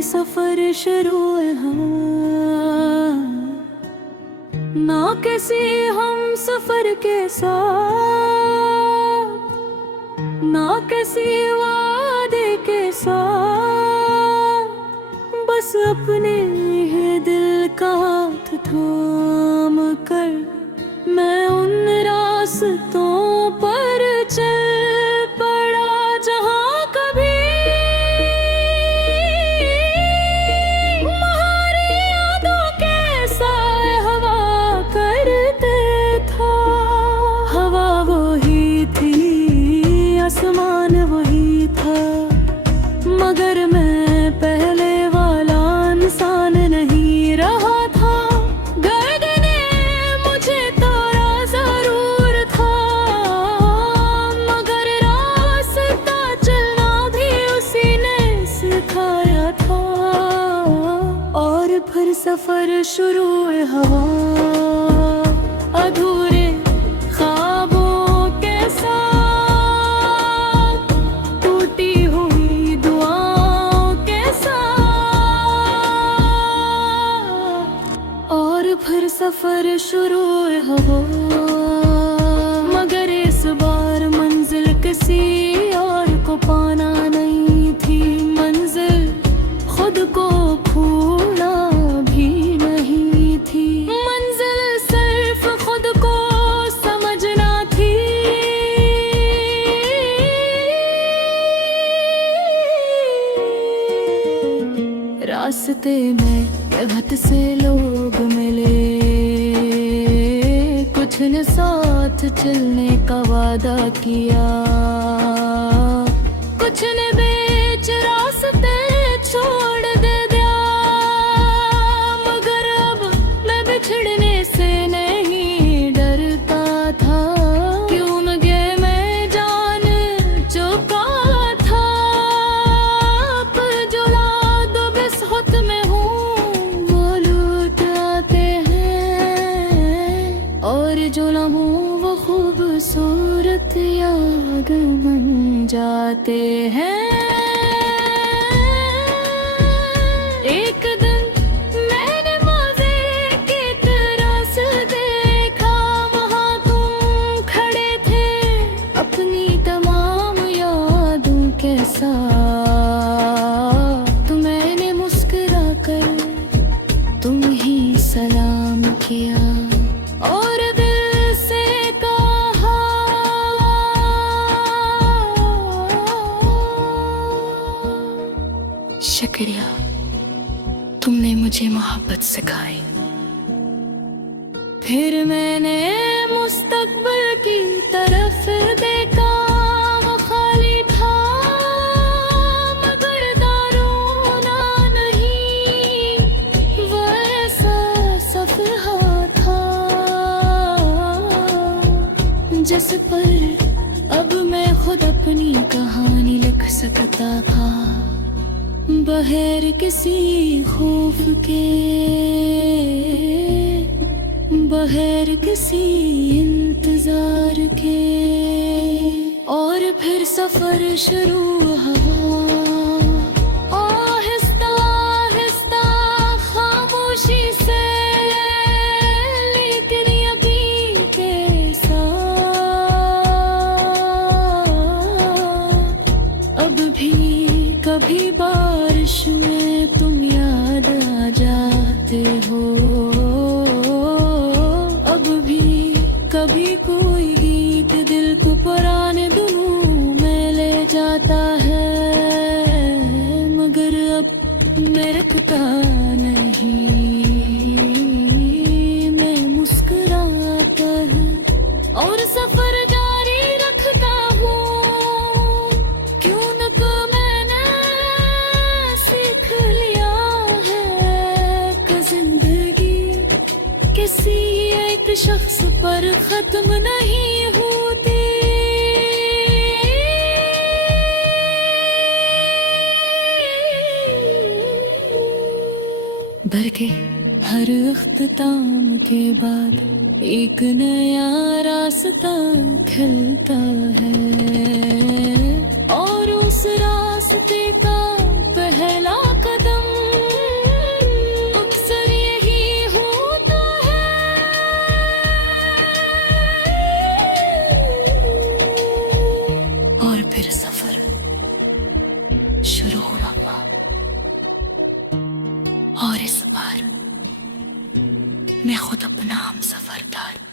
फिर सफर शुरू है, ना किसी हम सफर के साथ, ना किसी वादे के साथ, बस अपने ही दिल का हाथ थाम कर मैं उन रास्तों पर चल पड़ा जहाँ कभी हमारी यादों के साए हवा करते था। हवा वही थी, आसमान वही था, मगर मैं पहले वाला इंसान नहीं रहा था। गर्दने मुझे तोड़ा जरूर था, मगर रास्ता चलना भी उसी ने सिखाया था। और फिर सफर शुरू है, हवा अधूरे ख्वाबों के साथ, टूटी हुई दुआओं के साथ। और फिर सफर शुरू है, हवा मगर इस बार मंजिल किसी और को पाना नहीं थी। मंजिल खुद को भूलना भी नहीं थी, मंजिल सिर्फ खुद को समझना थी। रास्ते में बहुत से लोग मिले, कुछ ने साथ चलने का वादा किया, कुछ ने बीच रास्ते छोड़ दे दिया। मगर अब मैं बिछड़ने से नहीं डरता था, क्यों मगे मैं जान चुका था। पर जो लादो बिस्कुट में हूँ वो लूट आते हैं, और जो लम्हों वो खूबसूरत याद बन जाते हैं। एक दिन मैंने मज़े की तरह से देखा, वहाँ तुम खड़े थे अपनी तमाम यादों के साथ। तो मैंने मुस्कुरा कर तुम ही सलाम किया और दिल से कहा, शुक्रिया, तुमने मुझे मोहब्बत सिखाई। फिर मैंने मुस्तकबिल की तरफ देखा, वो खाली था मगर दारूना नहीं, वो ऐसा सफहा था जिस पर अब मैं खुद अपनी कहानी लिख सकता था। बगैर किसी खौफ के, बगैर किसी इंतजार के। और फिर सफर शुरू हुआ, आहिस्ता आहिस्ता खामोशी से, लेकिन यकीन के साथ। अब भी कभी बारिश में तुम याद आ जाते हो, अब भी कभी कोई गीत दिल को पुराने दिनों में ले जाता है। मगर अब मैं रुकता नहीं, मैं मुस्कुराता है और सफर जारी रखता हूँ। क्यों न तो मैंने सीख लिया है कि जिंदगी किसी एक शख्स पर खत्म नहीं होती। बल्कि हर अख्ताम के बाद एक नया रास्ता खिलता है, और उस रास्ते का पहला कदम पर इस बार मैं खुद अपना हम सफर था।